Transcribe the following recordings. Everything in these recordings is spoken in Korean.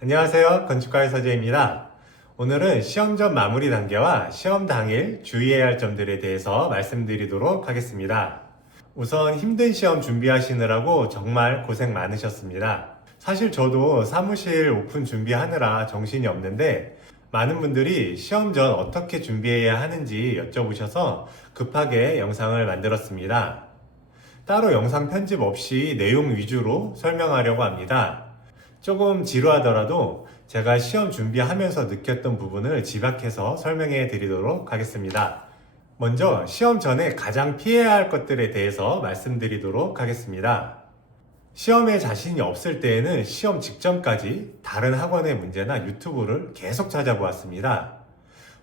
안녕하세요. 건축가의 서재입니다. 오늘은 시험 전 마무리 단계와 시험 당일 주의해야 할 점들에 대해서 말씀드리도록 하겠습니다. 우선 힘든 시험 준비하시느라고 정말 고생 많으셨습니다. 사실 저도 사무실 오픈 준비하느라 정신이 없는데 많은 분들이 시험 전 어떻게 준비해야 하는지 여쭤보셔서 급하게 영상을 만들었습니다. 따로 영상 편집 없이 내용 위주로 설명하려고 합니다. 조금 지루하더라도 제가 시험 준비하면서 느꼈던 부분을 집약해서 설명해 드리도록 하겠습니다. 먼저 시험 전에 가장 피해야 할 것들에 대해서 말씀드리도록 하겠습니다. 시험에 자신이 없을 때에는 시험 직전까지 다른 학원의 문제나 유튜브를 계속 찾아보았습니다.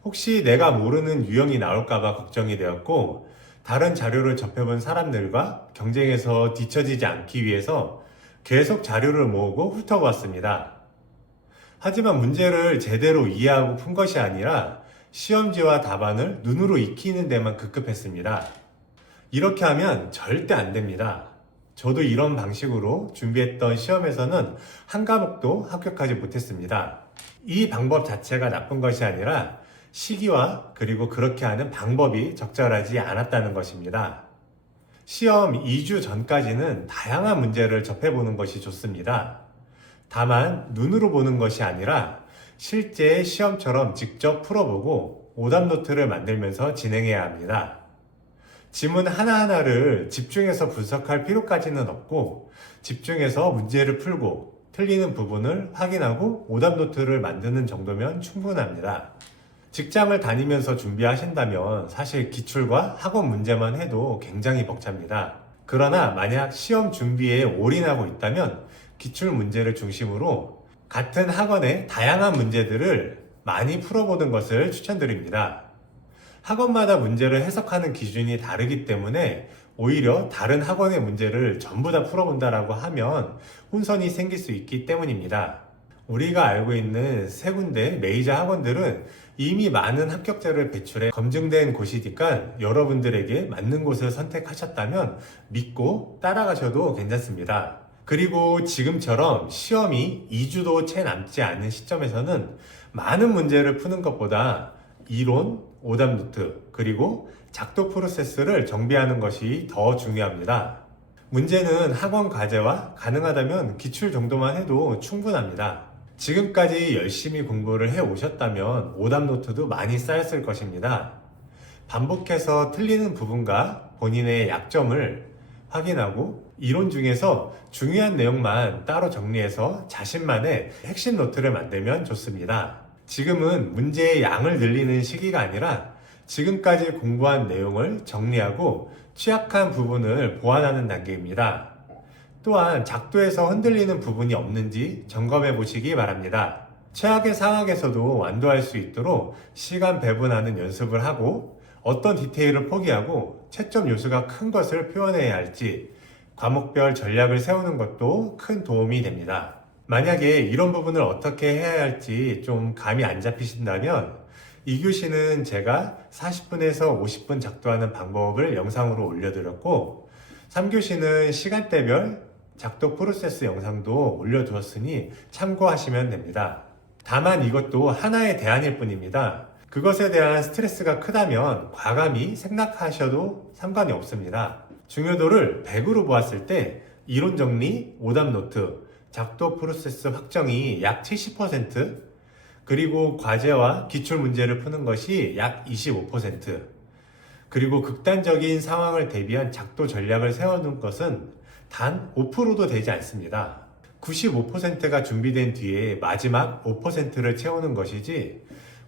혹시 내가 모르는 유형이 나올까봐 걱정이 되었고, 다른 자료를 접해본 사람들과 경쟁에서 뒤처지지 않기 위해서 계속 자료를 모으고 훑어보았습니다. 하지만 문제를 제대로 이해하고 푼 것이 아니라 시험지와 답안을 눈으로 익히는 데만 급급했습니다. 이렇게 하면 절대 안 됩니다. 저도 이런 방식으로 준비했던 시험에서는 한 과목도 합격하지 못했습니다. 이 방법 자체가 나쁜 것이 아니라 시기와 그리고 그렇게 하는 방법이 적절하지 않았다는 것입니다. 시험 2주 전까지는 다양한 문제를 접해보는 것이 좋습니다. 다만 눈으로 보는 것이 아니라 실제 시험처럼 직접 풀어보고 오답 노트를 만들면서 진행해야 합니다. 지문 하나하나를 집중해서 분석할 필요까지는 없고, 집중해서 문제를 풀고 틀리는 부분을 확인하고 오답 노트를 만드는 정도면 충분합니다. 직장을 다니면서 준비하신다면 사실 기출과 학원 문제만 해도 굉장히 벅찹니다. 그러나 만약 시험 준비에 올인하고 있다면 기출 문제를 중심으로 같은 학원의 다양한 문제들을 많이 풀어보는 것을 추천드립니다. 학원마다 문제를 해석하는 기준이 다르기 때문에 오히려 다른 학원의 문제를 전부 다 풀어본다라고 하면 혼선이 생길 수 있기 때문입니다. 우리가 알고 있는 세 군데 메이저 학원들은 이미 많은 합격자를 배출해 검증된 곳이니까 여러분들에게 맞는 곳을 선택하셨다면 믿고 따라가셔도 괜찮습니다. 그리고 지금처럼 시험이 2주도 채 남지 않은 시점에서는 많은 문제를 푸는 것보다 이론, 오답 노트, 그리고 작도 프로세스를 정비하는 것이 더 중요합니다. 문제는 학원 과제와 가능하다면 기출 정도만 해도 충분합니다. 지금까지 열심히 공부를 해 오셨다면 오답 노트도 많이 쌓였을 것입니다. 반복해서 틀리는 부분과 본인의 약점을 확인하고 이론 중에서 중요한 내용만 따로 정리해서 자신만의 핵심 노트를 만들면 좋습니다. 지금은 문제의 양을 늘리는 시기가 아니라 지금까지 공부한 내용을 정리하고 취약한 부분을 보완하는 단계입니다. 또한 작도에서 흔들리는 부분이 없는지 점검해 보시기 바랍니다. 최악의 상황에서도 완도할 수 있도록 시간 배분하는 연습을 하고 어떤 디테일을 포기하고 채점 요소가 큰 것을 표현해야 할지 과목별 전략을 세우는 것도 큰 도움이 됩니다. 만약에 이런 부분을 어떻게 해야 할지 좀 감이 안 잡히신다면 2교시는 제가 40분에서 50분 작도하는 방법을 영상으로 올려드렸고 3교시는 시간대별 작도 프로세스 영상도 올려두었으니 참고하시면 됩니다. 다만 이것도 하나의 대안일 뿐입니다. 그것에 대한 스트레스가 크다면 과감히 생략하셔도 상관이 없습니다. 중요도를 100으로 보았을 때 이론 정리, 오답 노트, 작도 프로세스 확정이 약 70%, 그리고 과제와 기출 문제를 푸는 것이 약 25%, 그리고 극단적인 상황을 대비한 작도 전략을 세워놓은 것은 단 5%도 되지 않습니다. 95%가 준비된 뒤에 마지막 5%를 채우는 것이지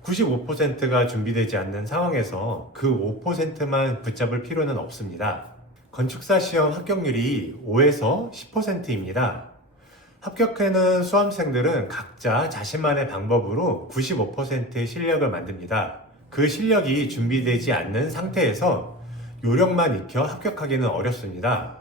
95%가 준비되지 않는 상황에서 그 5%만 붙잡을 필요는 없습니다. 건축사 시험 합격률이 5에서 10%입니다. 합격하는 수험생들은 각자 자신만의 방법으로 95%의 실력을 만듭니다. 그 실력이 준비되지 않는 상태에서 요령만 익혀 합격하기는 어렵습니다.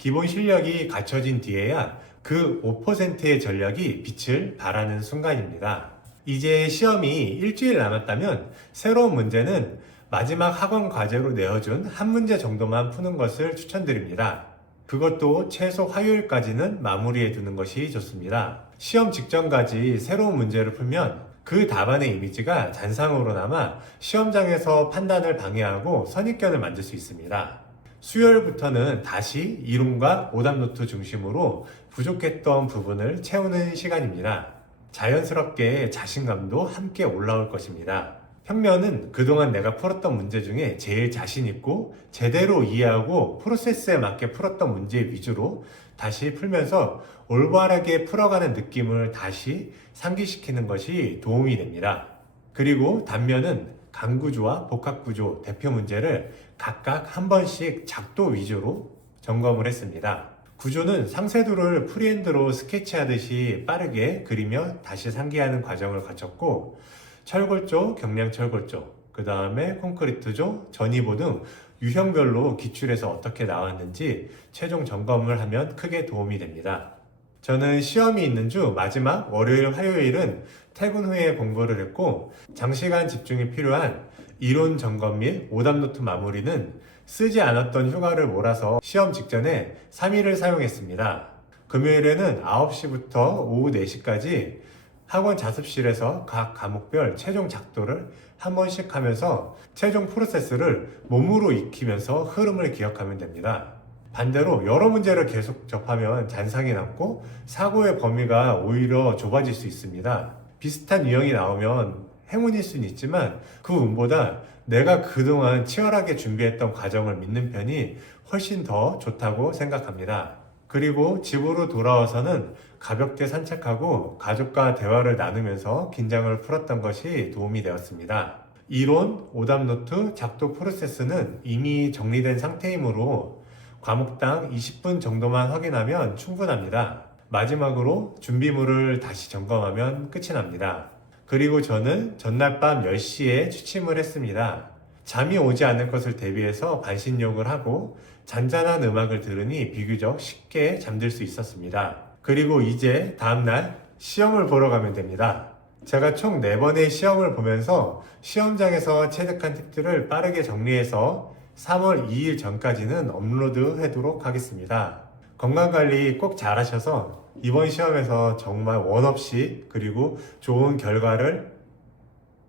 기본 실력이 갖춰진 뒤에야 그 5%의 전략이 빛을 발하는 순간입니다. 이제 시험이 일주일 남았다면 새로운 문제는 마지막 학원 과제로 내어준 한 문제 정도만 푸는 것을 추천드립니다. 그것도 최소 화요일까지는 마무리해 두는 것이 좋습니다. 시험 직전까지 새로운 문제를 풀면 그 답안의 이미지가 잔상으로 남아 시험장에서 판단을 방해하고 선입견을 만들 수 있습니다. 수요일부터는 다시 이론과 오답노트 중심으로 부족했던 부분을 채우는 시간입니다. 자연스럽게 자신감도 함께 올라올 것입니다. 평면은 그동안 내가 풀었던 문제 중에 제일 자신 있고 제대로 이해하고 프로세스에 맞게 풀었던 문제 위주로 다시 풀면서 올바르게 풀어가는 느낌을 다시 상기시키는 것이 도움이 됩니다. 그리고 단면은 강구조와 복합구조 대표 문제를 각각 한 번씩 작도 위주로 점검을 했습니다. 구조는 상세도를 프리핸드로 스케치하듯이 빠르게 그리며 다시 상기하는 과정을 거쳤고, 철골조, 경량철골조, 그 다음에 콘크리트조, 전이보 등 유형별로 기출에서 어떻게 나왔는지 최종 점검을 하면 크게 도움이 됩니다. 저는 시험이 있는 주 마지막 월요일, 화요일은 퇴근 후에 공부를 했고, 장시간 집중이 필요한 이론 점검 및 오답노트 마무리는 쓰지 않았던 휴가를 몰아서 시험 직전에 3일을 사용했습니다. 금요일에는 9시부터 오후 4시까지 학원 자습실에서 각 과목별 최종 작도를 한 번씩 하면서 최종 프로세스를 몸으로 익히면서 흐름을 기억하면 됩니다. 반대로 여러 문제를 계속 접하면 잔상이 남고 사고의 범위가 오히려 좁아질 수 있습니다. 비슷한 유형이 나오면 행운일 수는 있지만 그 운보다 내가 그동안 치열하게 준비했던 과정을 믿는 편이 훨씬 더 좋다고 생각합니다. 그리고 집으로 돌아와서는 가볍게 산책하고 가족과 대화를 나누면서 긴장을 풀었던 것이 도움이 되었습니다. 이론, 오답노트, 작도 프로세스는 이미 정리된 상태이므로 과목당 20분 정도만 확인하면 충분합니다. 마지막으로 준비물을 다시 점검하면 끝이 납니다. 그리고 저는 전날 밤 10시에 취침을 했습니다. 잠이 오지 않을 것을 대비해서 반신욕을 하고 잔잔한 음악을 들으니 비교적 쉽게 잠들 수 있었습니다. 그리고 이제 다음날 시험을 보러 가면 됩니다. 제가 총 4번의 시험을 보면서 시험장에서 체득한 팁들을 빠르게 정리해서 3월 2일 전까지는 업로드하도록 하겠습니다. 건강관리 꼭 잘 하셔서 이번 시험에서 정말 원 없이 그리고 좋은 결과를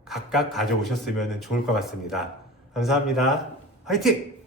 각각 가져오셨으면 좋을 것 같습니다. 감사합니다. 화이팅!